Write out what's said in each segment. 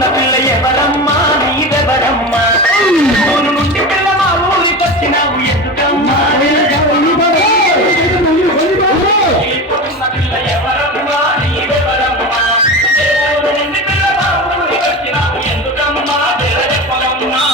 పోతున్న పిల్ల ఎవరమ్మా నీవెవరమ్మా ఊరు నుండి పిల్ల మా ఊరికొచ్చినావు ఎందుకమ్మా పోతున్న పిల్ల ఎవరమ్మా నీవెవరమ్మా ఊరు నుండి పిల్ల మా ఊరికొచ్చినావు ఎందుకమ్మా చెప్పవమ్మా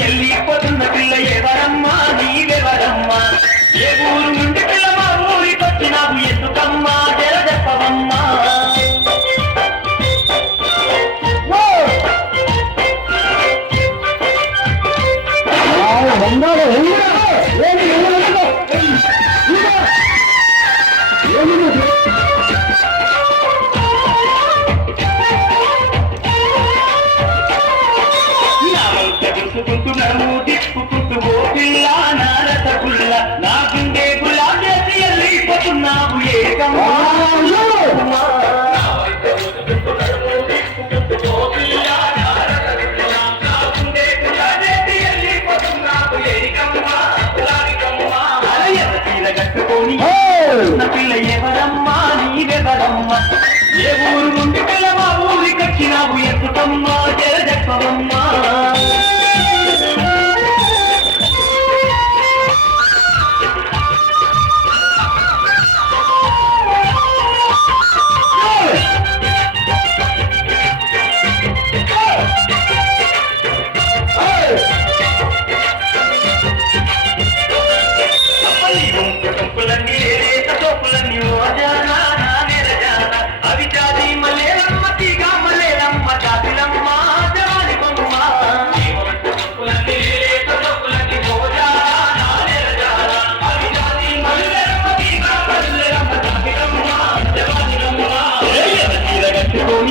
వెళ్ళిపోతున్న పిల్ల ఎవరమ్మా నీవెవరమ్మా ఏ ఊరు నుండి పిల్ల మా ఊరికొచ్చినావు ఎందుకమ్మా జర చెప్పవమ్మా తిప్పుకుంటూ ఓ పిల్ల నా రసగుల్ల నా గుండె గులాబేసి వెళ్ళిపోతున్నావు ఏకమ్మా పిల్ల ఎవరమ్మా నీవెవరమ్మా ఏ ఊరు నుండి పిల్ల మా ఊరికొచ్చినావు ఎందుకమ్మా జర చెప్పవమ్మా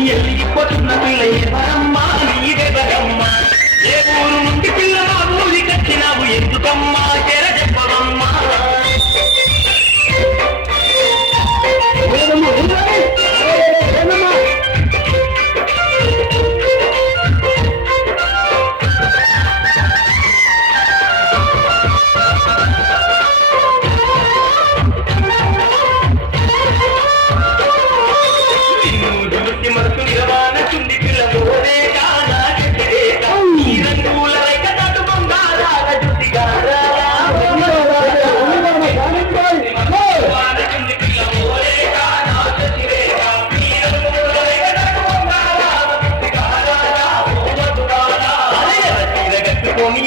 వెళ్ళిపోతున్న పిల్ల ఎవరమ్మా నీవెవరమ్మా ఏ ఊరు నుండి పిల్ల మా ఊరికొచ్చినావు ఎందుకమ్మా జర చెప్పవమ్మా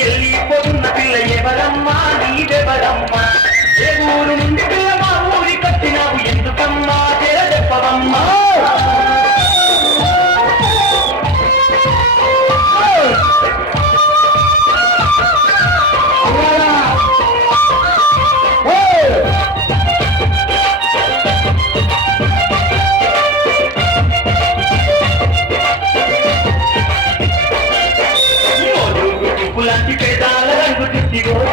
వెళ్ళిపోతున్న పిల్ల ఎవరమ్మా నీవెవరమ్మా ఏ ఊరు నుండి పిల్ల మా ఊరికొచ్చినావు ఎందుకమ్మా జర చెప్పవమ్మా లాంటి పేదాల రంగు తిరిగో